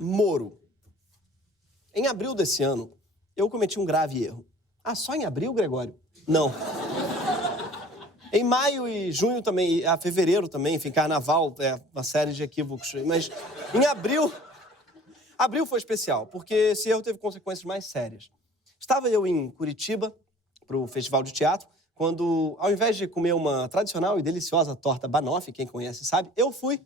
Moro. Em abril desse ano, eu cometi um grave erro. Ah, só em abril, Gregório? Não. Em maio e junho também, e fevereiro também, enfim, carnaval, uma série de equívocos. Mas em abril foi especial, porque esse erro teve consequências mais sérias. Estava eu em Curitiba, para o Festival de Teatro, quando, ao invés de comer uma tradicional e deliciosa torta banoffee, quem conhece sabe, eu fui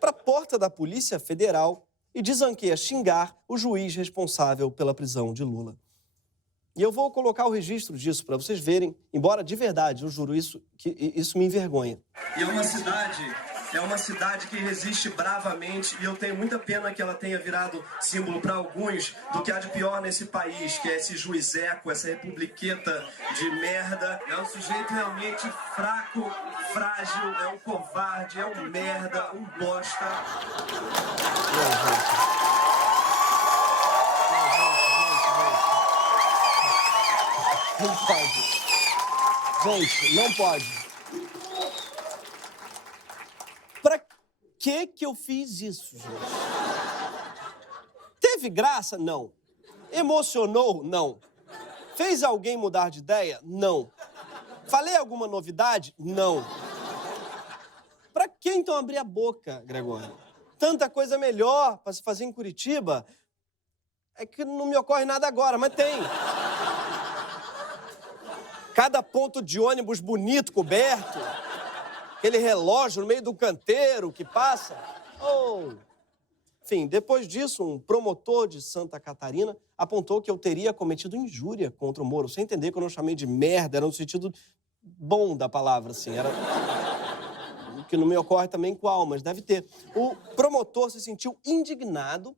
para a porta da Polícia Federal e desanquei a xingar o juiz responsável pela prisão de Lula. E eu vou colocar o registro disso para vocês verem, embora de verdade, eu juro que isso me envergonha. E é uma cidade que resiste bravamente e eu tenho muita pena que ela tenha virado símbolo para alguns do que há de pior nesse país, que é esse juizeco, essa republiqueta de merda. É um sujeito realmente fraco, frágil, é um covarde, é um merda, um bosta. Não pode. Gente, não pode. Pra que eu fiz isso, gente? Teve graça? Não. Emocionou? Não. Fez alguém mudar de ideia? Não. Falei alguma novidade? Não. Pra que então abrir a boca, Gregório? Tanta coisa melhor pra se fazer em Curitiba. É que não me ocorre nada agora, mas tem. Cada ponto de ônibus bonito, coberto. Aquele relógio no meio do canteiro que passa. Oh. Enfim, depois disso, um promotor de Santa Catarina apontou que eu teria cometido injúria contra o Moro. Sem entender que eu não chamei de merda, era no sentido bom da palavra, assim. Era... O que não me ocorre também qual, mas deve ter. O promotor se sentiu indignado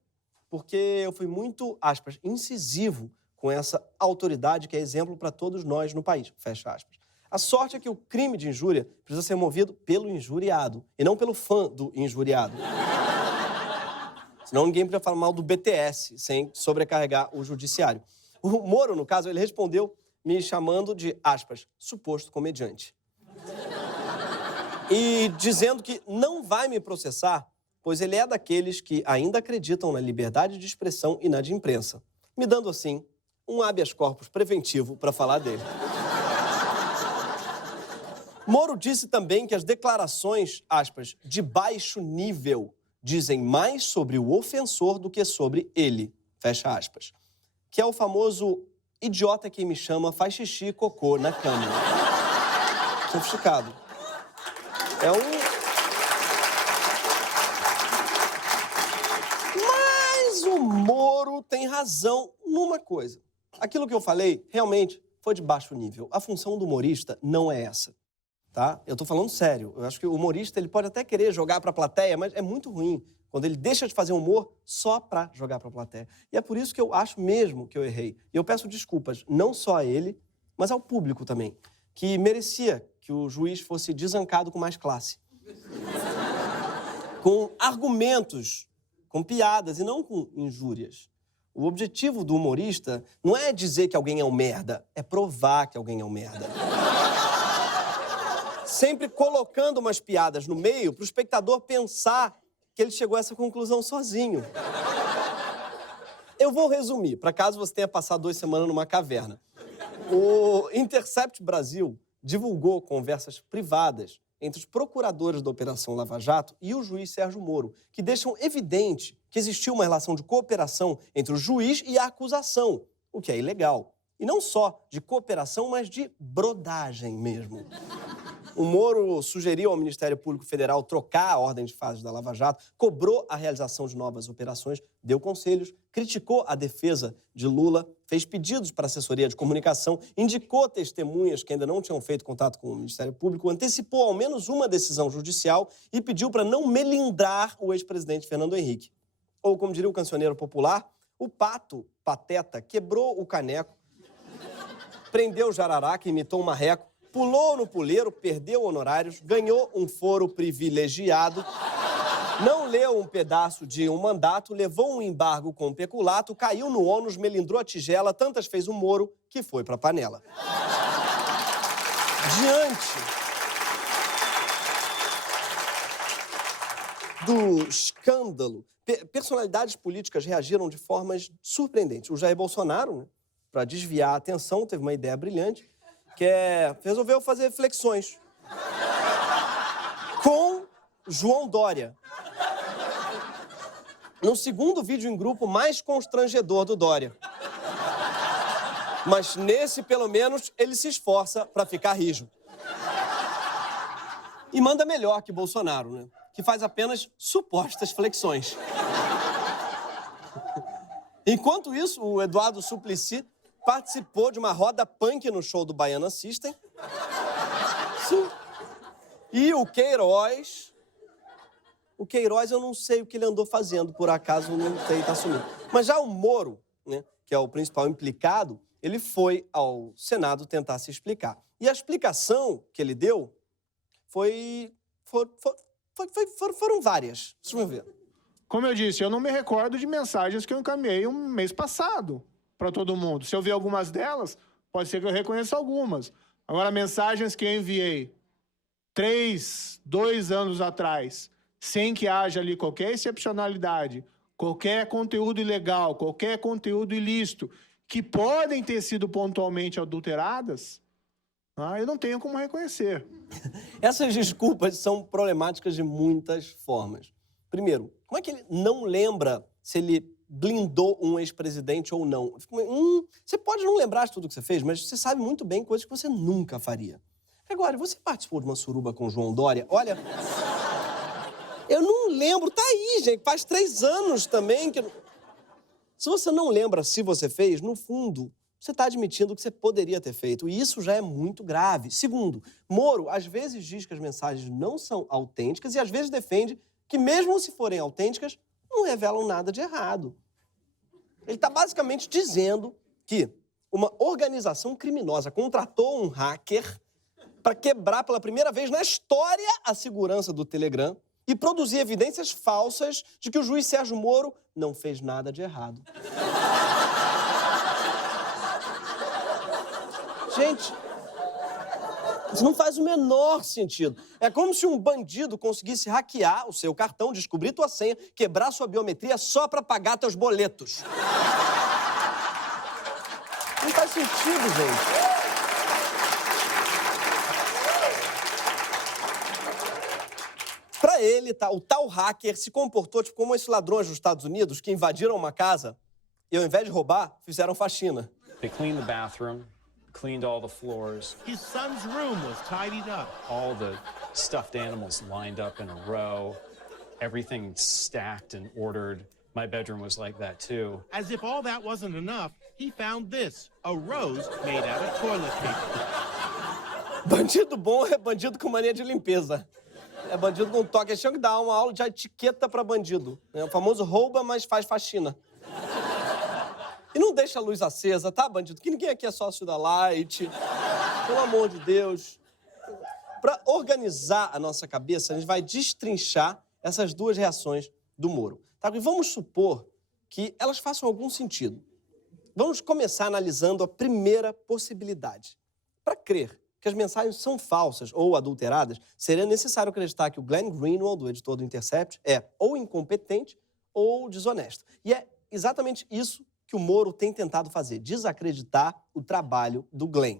porque eu fui muito, aspas, incisivo com essa autoridade que é exemplo para todos nós no país, fecha aspas. A sorte é que o crime de injúria precisa ser movido pelo injuriado e não pelo fã do injuriado. Senão ninguém podia falar mal do BTS sem sobrecarregar o judiciário. O Moro, no caso, ele respondeu me chamando de, aspas, suposto comediante. E dizendo que não vai me processar, pois ele é daqueles que ainda acreditam na liberdade de expressão e na de imprensa, me dando, assim, um habeas corpus preventivo para falar dele. Moro disse também que as declarações, aspas, de baixo nível dizem mais sobre o ofensor do que sobre ele, fecha aspas. Que é o famoso idiota quem me chama faz xixi e cocô na cama. Sofisticado. É um... Mas o Moro tem razão numa coisa. Aquilo que eu falei, realmente, foi de baixo nível. A função do humorista não é essa, tá? Eu tô falando sério. Eu acho que o humorista, ele pode até querer jogar pra plateia, mas é muito ruim quando ele deixa de fazer humor só pra jogar pra plateia. E é por isso que eu acho mesmo que eu errei. E eu peço desculpas, não só a ele, mas ao público também, que merecia que o juiz fosse desancado com mais classe. Com argumentos, com piadas e não com injúrias. O objetivo do humorista não é dizer que alguém é um merda, é provar que alguém é um merda. Sempre colocando umas piadas no meio para o espectador pensar que ele chegou a essa conclusão sozinho. Eu vou resumir, para caso você tenha passado 2 semanas numa caverna. O Intercept Brasil divulgou conversas privadas entre os procuradores da Operação Lava Jato e o juiz Sérgio Moro, que deixam evidente que existiu uma relação de cooperação entre o juiz e a acusação, o que é ilegal. E não só de cooperação, mas de brodagem mesmo. O Moro sugeriu ao Ministério Público Federal trocar a ordem de fases da Lava Jato, cobrou a realização de novas operações, deu conselhos, criticou a defesa de Lula, fez pedidos para a assessoria de comunicação, indicou testemunhas que ainda não tinham feito contato com o Ministério Público, antecipou ao menos uma decisão judicial e pediu para não melindrar o ex-presidente Fernando Henrique. Ou, como diria o cancioneiro popular, o pato, pateta, quebrou o caneco, prendeu o jararaca, imitou um marreco, pulou no puleiro, perdeu honorários, ganhou um foro privilegiado, não leu um pedaço de um mandato, levou um embargo com peculato, caiu no ônus, melindrou a tigela, tantas fez o Moro que foi pra panela. do escândalo, personalidades políticas reagiram de formas surpreendentes. O Jair Bolsonaro, né, para desviar a atenção, teve uma ideia brilhante, resolveu fazer flexões com João Dória. No segundo vídeo em grupo mais constrangedor do Dória. Mas nesse, pelo menos, ele se esforça para ficar rijo. E manda melhor que Bolsonaro, né? Que faz apenas supostas flexões. Enquanto isso, o Eduardo Suplicy participou de uma roda punk no show do Baiana System. Sim. E o Queiroz eu não sei o que ele andou fazendo, por acaso não sei, tá sumindo. Mas já o Moro, né, que é o principal implicado, ele foi ao Senado tentar se explicar. E a explicação que ele deu foram várias. Deixa eu ver. Como eu disse, eu não me recordo de mensagens que eu encaminhei um mês passado para todo mundo. Se eu ver algumas delas, pode ser que eu reconheça algumas. Agora, mensagens que eu enviei 2 anos atrás, sem que haja ali qualquer excepcionalidade, qualquer conteúdo ilegal, qualquer conteúdo ilícito, que podem ter sido pontualmente adulteradas, eu não tenho como reconhecer. Essas desculpas são problemáticas de muitas formas. Primeiro, como é que ele não lembra se ele blindou um ex-presidente ou não? Você pode não lembrar de tudo que você fez, mas você sabe muito bem coisas que você nunca faria. Agora, você participou de uma suruba com o João Dória? Olha, eu não lembro. Tá aí, gente. Faz 3 anos também que... Se você não lembra se você fez, no fundo, você está admitindo que você poderia ter feito. E isso já é muito grave. Segundo, Moro às vezes diz que as mensagens não são autênticas e às vezes defende que, mesmo se forem autênticas, não revelam nada de errado. Ele está basicamente dizendo que uma organização criminosa contratou um hacker para quebrar pela primeira vez na história a segurança do Telegram e produzir evidências falsas de que o juiz Sérgio Moro não fez nada de errado. Gente, isso não faz o menor sentido. É como se um bandido conseguisse hackear o seu cartão, descobrir tua senha, quebrar sua biometria só para pagar teus boletos. Não faz sentido, gente. Pra ele, o tal hacker se comportou tipo como esses ladrões dos Estados Unidos que invadiram uma casa e, ao invés de roubar, fizeram faxina. They cleaned the bathroom, cleaned all the floors. His son's room was tidied up. All the stuffed animals lined up in a row. Everything stacked and ordered. My bedroom was like that, too. As if all that wasn't enough, he found this, a rose made out of toilet paper. Bandido bom é bandido com mania de limpeza. É bandido com toque. Eles tinham que dar uma aula de etiqueta pra bandido. É o famoso rouba, mas faz faxina. E não deixa a luz acesa, tá, bandido? Que ninguém aqui é sócio da Light. Pelo amor de Deus. Pra organizar a nossa cabeça, a gente vai destrinchar essas duas reações do Moro. Tá? E vamos supor que elas façam algum sentido. Vamos começar analisando a primeira possibilidade. Para crer que as mensagens são falsas ou adulteradas, seria necessário acreditar que o Glenn Greenwald, o editor do Intercept, é ou incompetente ou desonesto. E é exatamente isso que o Moro tem tentado fazer, desacreditar o trabalho do Glenn.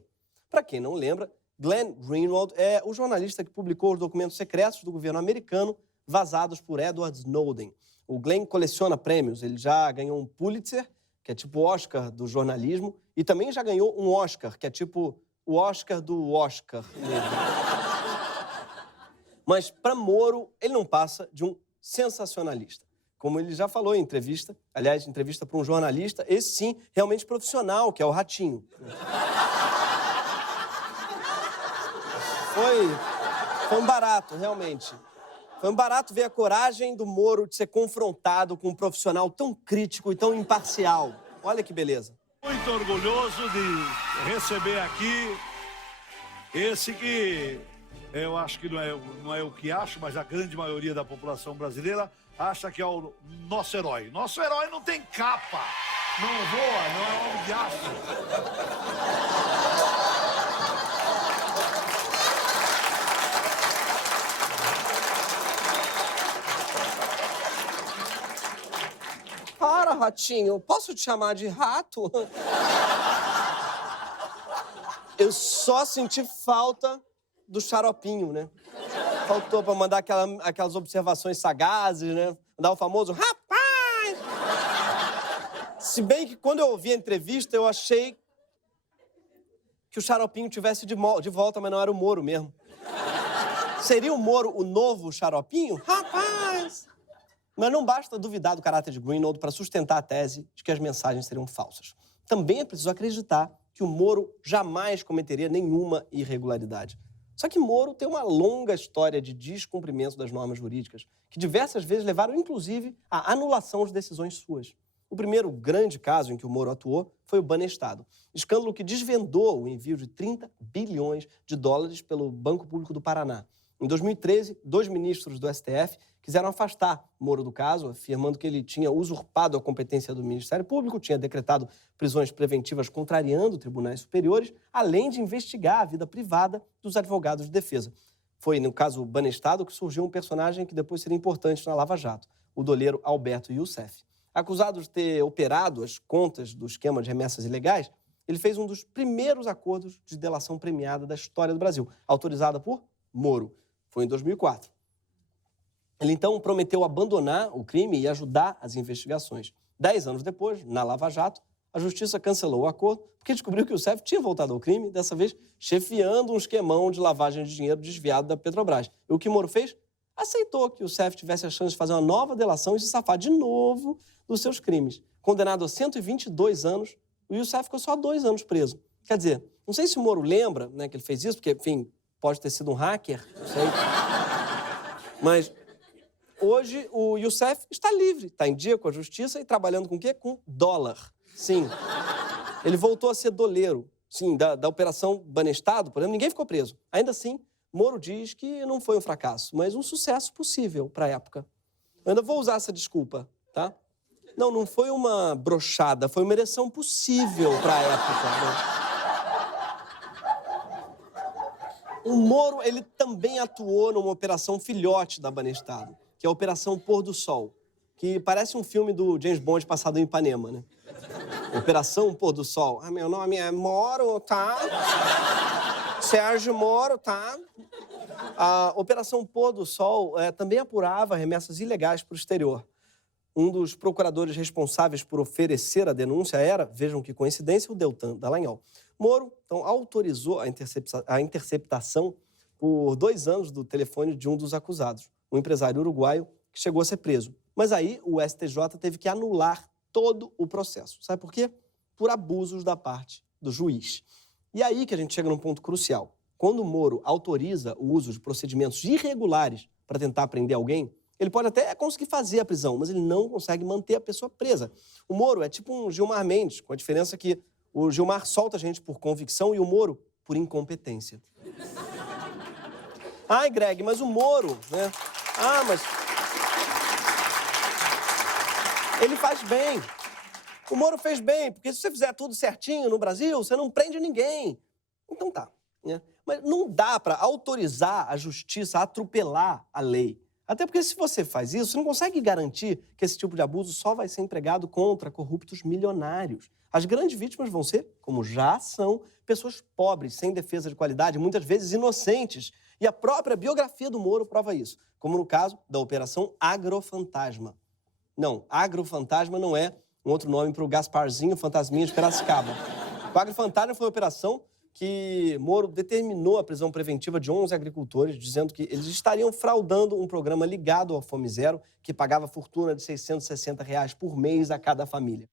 Para quem não lembra, Glenn Greenwald é o jornalista que publicou os documentos secretos do governo americano vazados por Edward Snowden. O Glenn coleciona prêmios, ele já ganhou um Pulitzer, que é tipo o Oscar do jornalismo, e também já ganhou um Oscar, que é tipo o Oscar do Oscar mesmo. Mas, para Moro, ele não passa de um sensacionalista. Como ele já falou em entrevista, aliás, entrevista para um jornalista, esse sim, realmente profissional, que é o Ratinho. Foi um barato, realmente. Foi um barato ver a coragem do Moro de ser confrontado com um profissional tão crítico e tão imparcial. Olha que beleza. Muito orgulhoso de receber aqui esse que eu acho que não é o que acho, mas a grande maioria da população brasileira acha que é o nosso herói. Nosso herói não tem capa, não voa, não é homem de aço. Ratinho, posso te chamar de Rato? Eu só senti falta do Xaropinho, né? Faltou pra mandar aquelas observações sagazes, né? Mandar o famoso rapaz! Se bem que quando eu ouvi a entrevista, eu achei que o Xaropinho tivesse de volta, mas não era o Moro mesmo. Seria o Moro o novo Xaropinho? Rapaz! Mas não basta duvidar do caráter de Greenwald para sustentar a tese de que as mensagens seriam falsas. Também é preciso acreditar que o Moro jamais cometeria nenhuma irregularidade. Só que Moro tem uma longa história de descumprimento das normas jurídicas, que diversas vezes levaram, inclusive, à anulação de decisões suas. O primeiro grande caso em que o Moro atuou foi o Banestado, escândalo que desvendou o envio de 30 bilhões de dólares pelo Banco Público do Paraná. Em 2013, 2 ministros do STF quiseram afastar Moro do caso, afirmando que ele tinha usurpado a competência do Ministério Público, tinha decretado prisões preventivas contrariando tribunais superiores, além de investigar a vida privada dos advogados de defesa. Foi, no caso Banestado, que surgiu um personagem que depois seria importante na Lava Jato, o doleiro Alberto Youssef. Acusado de ter operado as contas do esquema de remessas ilegais, ele fez um dos primeiros acordos de delação premiada da história do Brasil, autorizada por Moro. Foi em 2004. Ele, então, prometeu abandonar o crime e ajudar as investigações. 10 anos depois, na Lava Jato, a Justiça cancelou o acordo porque descobriu que o Youssef tinha voltado ao crime, dessa vez chefiando um esquemão de lavagem de dinheiro desviado da Petrobras. E o que Moro fez? Aceitou que o Youssef tivesse a chance de fazer uma nova delação e se safar de novo dos seus crimes. Condenado a 122 anos, o Youssef ficou só 2 anos preso. Quer dizer, não sei se o Moro lembra, né, que ele fez isso, porque, enfim, pode ter sido um hacker, não sei. Mas hoje o Youssef está livre, está em dia com a justiça e trabalhando com o quê? Com dólar. Sim. Ele voltou a ser doleiro. Sim, da Operação Banestado, por exemplo, ninguém ficou preso. Ainda assim, Moro diz que não foi um fracasso, mas um sucesso possível para a época. Eu ainda vou usar essa desculpa, tá? Não foi uma brochada, foi uma ereção possível para a época. Né? O Moro, ele também atuou numa operação filhote da Banestado, que é a Operação Pôr do Sol, que parece um filme do James Bond passado em Ipanema, né? Operação Pôr do Sol. Ah, meu nome é Moro, tá? Sérgio Moro, tá? A Operação Pôr do Sol também apurava remessas ilegais para o exterior. Um dos procuradores responsáveis por oferecer a denúncia era, vejam que coincidência, o Deltan Dallagnol. Moro, então, autorizou a interceptação por 2 anos do telefone de um dos acusados, um empresário uruguaio que chegou a ser preso. Mas aí o STJ teve que anular todo o processo. Sabe por quê? Por abusos da parte do juiz. E aí que a gente chega num ponto crucial. Quando o Moro autoriza o uso de procedimentos irregulares para tentar prender alguém, ele pode até conseguir fazer a prisão, mas ele não consegue manter a pessoa presa. O Moro é tipo um Gilmar Mendes, com a diferença que o Gilmar solta a gente por convicção e o Moro por incompetência. Ai, Greg, mas o Moro, né? Ah, mas ele faz bem. O Moro fez bem, porque se você fizer tudo certinho no Brasil, você não prende ninguém. Então tá, né? Mas não dá para autorizar a justiça a atropelar a lei. Até porque se você faz isso, você não consegue garantir que esse tipo de abuso só vai ser empregado contra corruptos milionários. As grandes vítimas vão ser, como já são, pessoas pobres, sem defesa de qualidade, muitas vezes inocentes. E a própria biografia do Moro prova isso, como no caso da Operação Agrofantasma. Não, Agrofantasma não é um outro nome para o Gasparzinho Fantasminha de Piracicaba. O Agrofantasma foi uma operação que Moro determinou a prisão preventiva de 11 agricultores, dizendo que eles estariam fraudando um programa ligado ao Fome Zero, que pagava fortuna de R$660 por mês a cada família.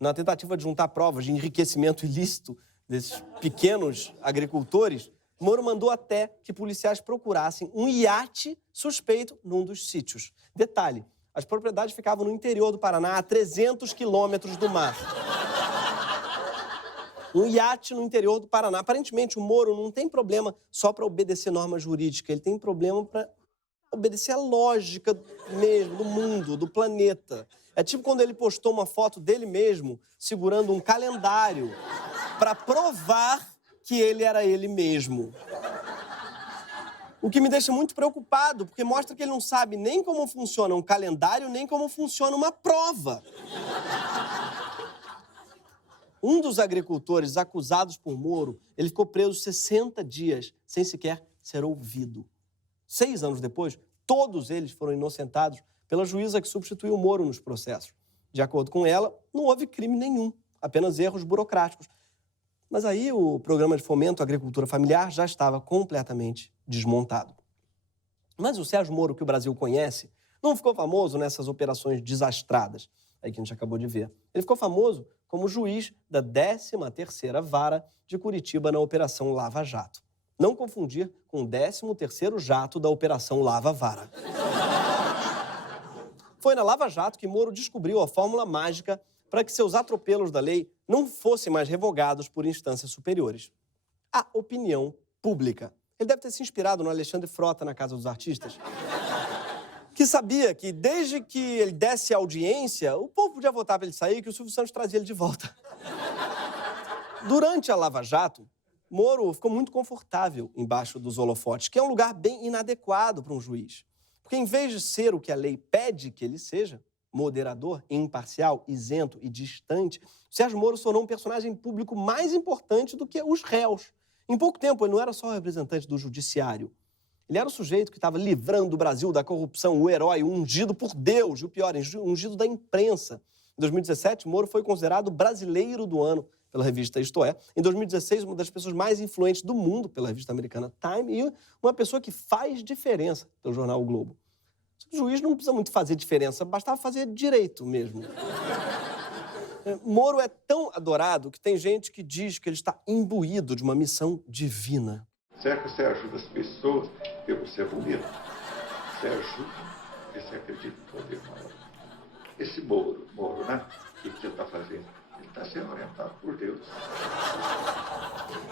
Na tentativa de juntar provas de enriquecimento ilícito desses pequenos agricultores, Moro mandou até que policiais procurassem um iate suspeito num dos sítios. Detalhe, as propriedades ficavam no interior do Paraná, a 300 quilômetros do mar. Um iate no interior do Paraná. Aparentemente, o Moro não tem problema só para obedecer norma jurídica, ele tem problema para obedecer a lógica mesmo do mundo, do planeta. É tipo quando ele postou uma foto dele mesmo segurando um calendário para provar que ele era ele mesmo. O que me deixa muito preocupado, porque mostra que ele não sabe nem como funciona um calendário, nem como funciona uma prova. Um dos agricultores acusados por Moro, ele ficou preso 60 dias, sem sequer ser ouvido. 6 anos depois, todos eles foram inocentados pela juíza que substituiu Moro nos processos. De acordo com ela, não houve crime nenhum, apenas erros burocráticos. Mas aí o programa de fomento à agricultura familiar já estava completamente desmontado. Mas o Sérgio Moro, que o Brasil conhece, não ficou famoso nessas operações desastradas, aí que a gente acabou de ver. Ele ficou famoso como juiz da 13ª Vara de Curitiba na Operação Lava Jato. Não confundir com o 13º jato da Operação Lava Vara. Foi na Lava Jato que Moro descobriu a fórmula mágica para que seus atropelos da lei não fossem mais revogados por instâncias superiores. A opinião pública. Ele deve ter se inspirado no Alexandre Frota na Casa dos Artistas, que sabia que desde que ele desse audiência, o povo podia votar para ele sair e que o Silvio Santos trazia ele de volta. Durante a Lava Jato, Moro ficou muito confortável embaixo dos holofotes, que é um lugar bem inadequado para um juiz. Porque em vez de ser o que a lei pede que ele seja, moderador, imparcial, isento e distante, Sérgio Moro se tornou um personagem público mais importante do que os réus. Em pouco tempo, ele não era só o representante do judiciário. Ele era o sujeito que estava livrando o Brasil da corrupção, o herói, o ungido por Deus, e o pior, ungido da imprensa. Em 2017, Moro foi considerado brasileiro do ano pela revista Isto É. Em 2016, uma das pessoas mais influentes do mundo pela revista americana Time e uma pessoa que faz diferença pelo jornal O Globo. O juiz não precisa muito fazer diferença, bastava fazer direito mesmo. Moro é tão adorado que tem gente que diz que ele está imbuído de uma missão divina. Será que você ajuda as pessoas porque você é bonito? Você ajuda porque você acredita em poder maior. Esse Moro, né? O que ele está fazendo? Ele está sendo orientado por Deus.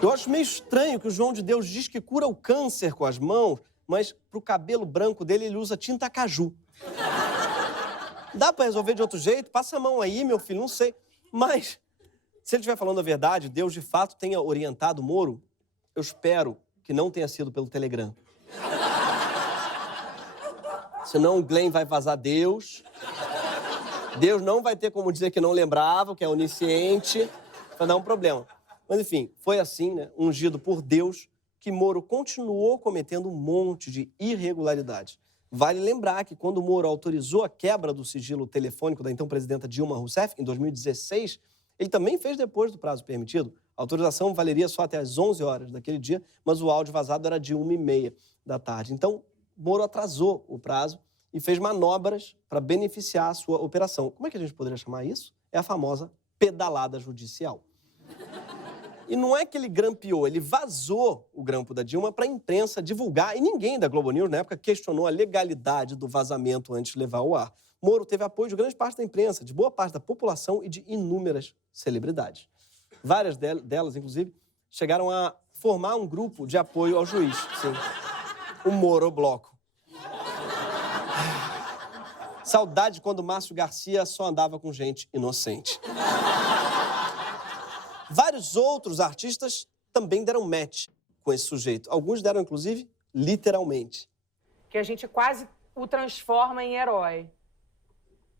Eu acho meio estranho que o João de Deus diz que cura o câncer com as mãos, mas pro cabelo branco dele ele usa tinta caju. Dá pra resolver de outro jeito? Passa a mão aí, meu filho, não sei. Mas, se ele estiver falando a verdade, Deus de fato tenha orientado Moro, eu espero que não tenha sido pelo Telegram. Senão o Glenn vai vazar Deus. Deus não vai ter como dizer que não lembrava, que é onisciente. Vai dar um problema. Mas, enfim, foi assim, né, ungido por Deus, que Moro continuou cometendo um monte de irregularidades. Vale lembrar que quando Moro autorizou a quebra do sigilo telefônico da então presidenta Dilma Rousseff, em 2016, ele também fez depois do prazo permitido. A autorização valeria só até às 11 horas daquele dia, mas o áudio vazado era de 1h30 da tarde. Então, Moro atrasou o prazo e fez manobras para beneficiar a sua operação. Como é que a gente poderia chamar isso? É a famosa pedalada judicial. E não é que ele grampeou, ele vazou o grampo da Dilma para a imprensa divulgar, e ninguém da Globo News, na época, questionou a legalidade do vazamento antes de levar ao ar. Moro teve apoio de grande parte da imprensa, de boa parte da população e de inúmeras celebridades. Várias delas, inclusive, chegaram a formar um grupo de apoio ao juiz, sim. O Moro Bloco. Saudade quando Márcio Garcia só andava com gente inocente. Vários outros artistas também deram match com esse sujeito. Alguns deram, inclusive, literalmente. Que a gente quase o transforma em herói.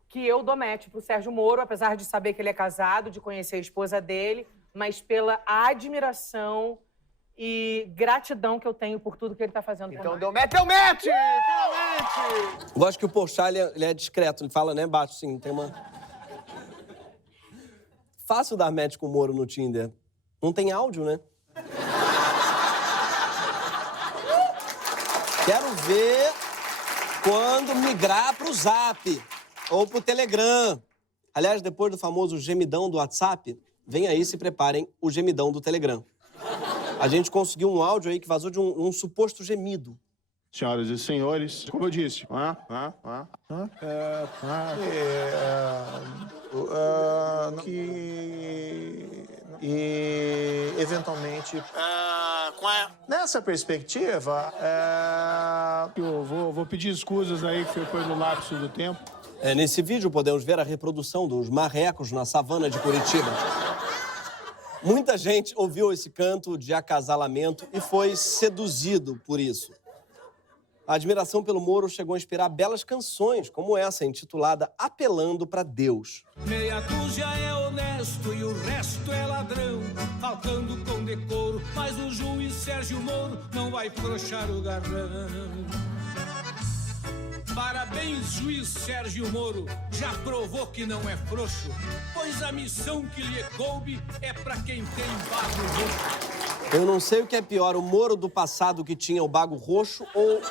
Que eu dou match pro Sérgio Moro, apesar de saber que ele é casado, de conhecer a esposa dele, mas pela admiração e gratidão que eu tenho por tudo que ele tá fazendo. Então deu match, finalmente! Eu acho que o Porchat, ele é discreto, ele fala, né, baixo, assim, tem uma... Fácil dar match com o Moro no Tinder. Não tem áudio, né? Quero ver quando migrar pro Zap ou pro Telegram. Aliás, depois do famoso gemidão do WhatsApp, vem aí, se preparem, o gemidão do Telegram. A gente conseguiu um áudio aí que vazou de um suposto gemido. Senhoras e senhores, como eu disse, E, eventualmente, nessa perspectiva, eu vou pedir escusas aí que foi no lapso do tempo. Nesse vídeo podemos ver a reprodução dos marrecos na savana de Curitiba. Muita gente ouviu esse canto de acasalamento e foi seduzido por isso. A admiração pelo Moro chegou a inspirar belas canções, como essa, intitulada Apelando para Deus. Meia dúzia é honesto e o resto é ladrão, faltando com decoro, mas o juiz Sérgio Moro não vai frouxar o garrão. Parabéns, juiz Sérgio Moro, já provou que não é frouxo, pois a missão que lhe coube é pra quem tem bago roxo. Eu não sei o que é pior, o Moro do passado que tinha o bago roxo ou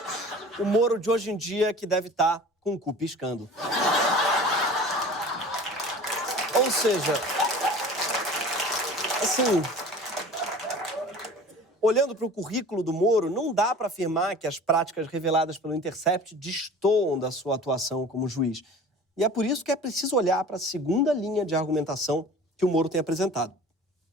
o Moro de hoje em dia que deve estar com o cu piscando. Ou seja, assim, olhando para o currículo do Moro, não dá para afirmar que as práticas reveladas pelo Intercept destoam da sua atuação como juiz. E é por isso que é preciso olhar para a segunda linha de argumentação que o Moro tem apresentado.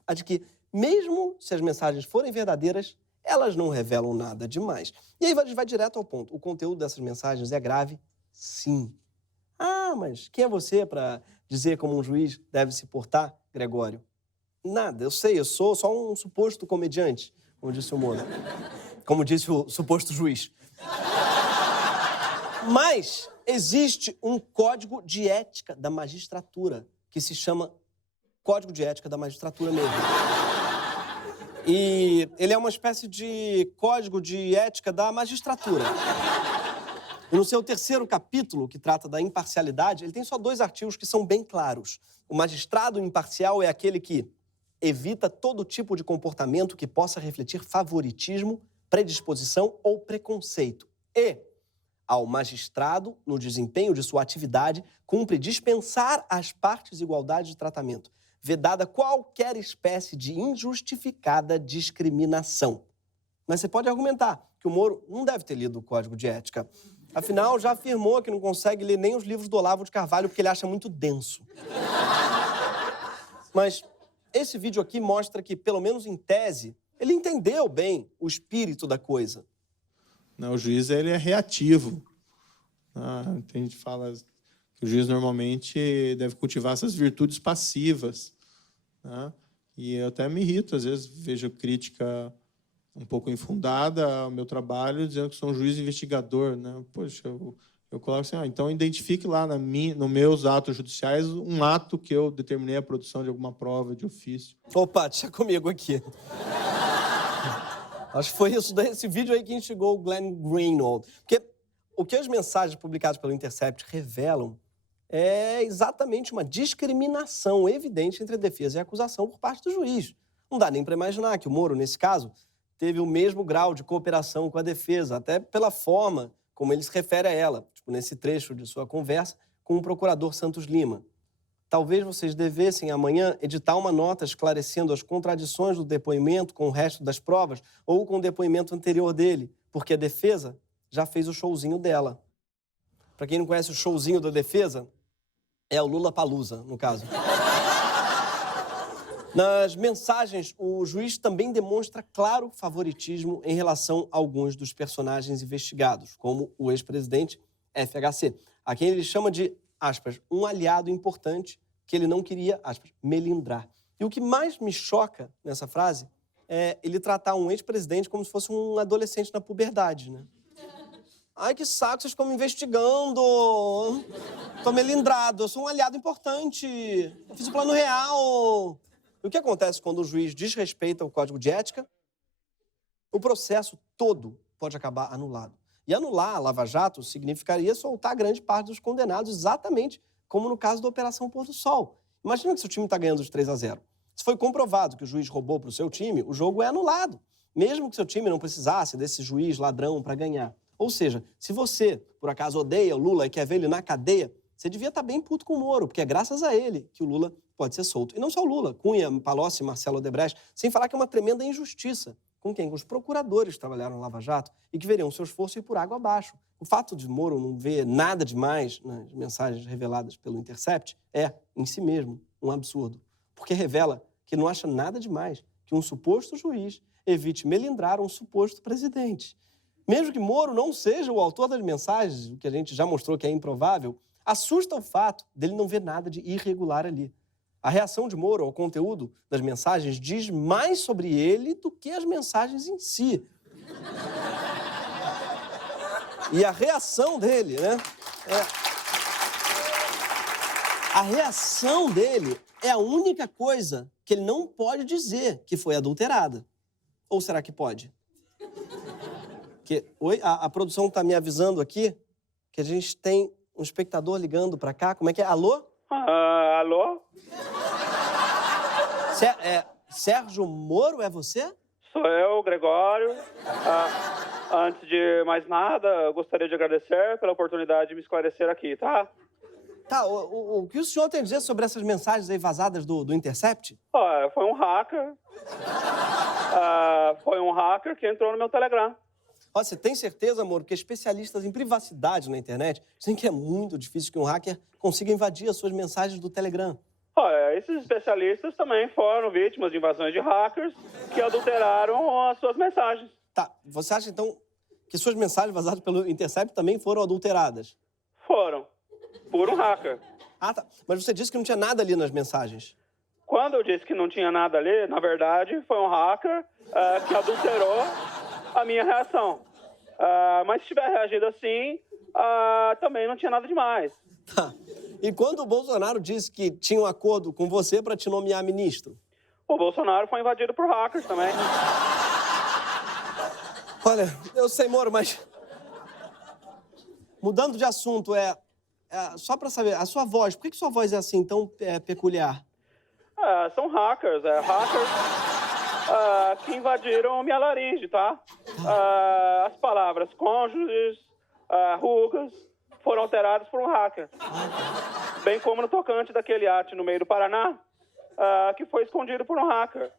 A de que, mesmo se as mensagens forem verdadeiras, elas não revelam nada demais. E aí a gente vai direto ao ponto. O conteúdo dessas mensagens é grave? Sim. Ah, mas quem é você para dizer como um juiz deve se portar, Gregório? Nada, eu sei, eu sou só um suposto comediante, como disse o Moro. Como disse o suposto juiz. Mas existe um código de ética da magistratura, que se chama Código de Ética da Magistratura mesmo. E ele é uma espécie de código de ética da magistratura. E no seu terceiro capítulo, que trata da imparcialidade, ele tem só 2 artigos que são bem claros. O magistrado imparcial é aquele que evita todo tipo de comportamento que possa refletir favoritismo, predisposição ou preconceito. E, ao magistrado, no desempenho de sua atividade, cumpre dispensar às partes igualdade de tratamento, vedada qualquer espécie de injustificada discriminação. Mas você pode argumentar que o Moro não deve ter lido o Código de Ética. Afinal, já afirmou que não consegue ler nem os livros do Olavo de Carvalho porque ele acha muito denso. Mas esse vídeo aqui mostra que, pelo menos em tese, ele entendeu bem o espírito da coisa. Não, o juiz ele é reativo. A gente fala que o juiz normalmente deve cultivar essas virtudes passivas. Né? E eu até me irrito, às vezes vejo crítica um pouco infundada ao meu trabalho, dizendo que sou um juiz investigador. Né? Poxa, eu coloco assim, então identifique lá nos meus atos judiciais um ato que eu determinei a produção de alguma prova de ofício. Opa, deixa comigo aqui. Acho que foi esse vídeo aí que instigou o Glenn Greenwald. Porque o que as mensagens publicadas pelo Intercept revelam é exatamente uma discriminação evidente entre a defesa e a acusação por parte do juiz. Não dá nem para imaginar que o Moro, nesse caso, teve o mesmo grau de cooperação com a defesa, até pela forma como ele se refere a ela, tipo nesse trecho de sua conversa com o procurador Santos Lima. Talvez vocês devessem amanhã editar uma nota esclarecendo as contradições do depoimento com o resto das provas ou com o depoimento anterior dele, porque a defesa já fez o showzinho dela. Para quem não conhece o showzinho da defesa, é o Lula-Palusa, no caso. Nas mensagens, o juiz também demonstra claro favoritismo em relação a alguns dos personagens investigados, como o ex-presidente FHC, a quem ele chama de, aspas, um aliado importante que ele não queria, aspas, melindrar. E o que mais me choca nessa frase é ele tratar um ex-presidente como se fosse um adolescente na puberdade, né? Ai, que saco, vocês ficam me investigando. Tô melindrado, eu sou um aliado importante. Eu fiz o plano real. E o que acontece quando o juiz desrespeita o Código de Ética? O processo todo pode acabar anulado. E anular a Lava Jato significaria soltar grande parte dos condenados, exatamente como no caso da Operação Pôr do Sol. Imagina que seu time está ganhando de 3-0. Se foi comprovado que o juiz roubou para o seu time, o jogo é anulado, mesmo que seu time não precisasse desse juiz ladrão para ganhar. Ou seja, se você, por acaso, odeia o Lula e quer ver ele na cadeia, você devia estar bem puto com o Moro, porque é graças a ele que o Lula pode ser solto. E não só o Lula, Cunha, Palocci, Marcelo Odebrecht, sem falar que é uma tremenda injustiça. Com quem? Com os procuradores que trabalharam no Lava Jato e que veriam seu esforço ir por água abaixo. O fato de Moro não ver nada demais nas mensagens reveladas pelo Intercept é, em si mesmo, um absurdo. Porque revela que não acha nada demais que um suposto juiz evite melindrar um suposto presidente. Mesmo que Moro não seja o autor das mensagens, o que a gente já mostrou que é improvável, assusta o fato dele não ver nada de irregular ali. A reação de Moro ao conteúdo das mensagens diz mais sobre ele do que as mensagens em si. E a reação dele, né? A reação dele é a única coisa que ele não pode dizer que foi adulterada. Ou será que pode? Oi, a produção tá me avisando aqui que a gente tem um espectador ligando pra cá. Como é que é? Alô? Alô? Sérgio Moro, é você? Sou eu, Gregório. Antes de mais nada, eu gostaria de agradecer pela oportunidade de me esclarecer aqui, tá? Tá, o que o senhor tem a dizer sobre essas mensagens aí vazadas do Intercept? Foi um hacker. Foi um hacker que entrou no meu Telegram. Você tem certeza, Moro, que especialistas em privacidade na internet dizem que é muito difícil que um hacker consiga invadir as suas mensagens do Telegram? Esses especialistas também foram vítimas de invasões de hackers que adulteraram as suas mensagens. Tá, você acha, então, que suas mensagens vazadas pelo Intercept também foram adulteradas? Foram. Por um hacker. Tá. Mas você disse que não tinha nada ali nas mensagens. Quando eu disse que não tinha nada ali, na verdade, foi um hacker que adulterou a minha reação. Mas se tiver reagido assim, também não tinha nada demais. Tá. E quando o Bolsonaro disse que tinha um acordo com você para te nomear ministro? O Bolsonaro foi invadido por hackers também. Olha, eu sei, Moro, mas... Mudando de assunto, só para saber, a sua voz, por que sua voz é assim, tão peculiar? São hackers, hackers que invadiram minha laringe, tá? As palavras cônjuges, rugas, foram alteradas por um hacker. Bem como no tocante daquele iate no meio do Paraná, que foi escondido por um hacker.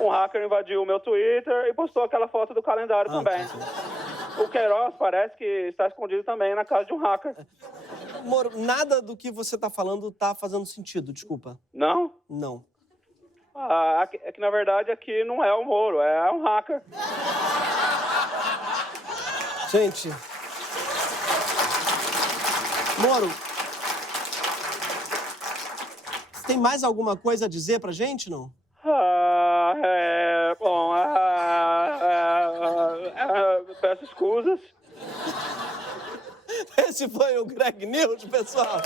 Um hacker invadiu o meu Twitter e postou aquela foto do calendário também. O Queiroz parece que está escondido também na casa de um hacker. Moro, nada do que você tá falando tá fazendo sentido, desculpa. Não? Não. É que, na verdade, aqui não é o Moro, é um hacker. Gente... Moro, você tem mais alguma coisa a dizer pra gente, não? Bom, peço escusas. Esse foi o Greg News, pessoal.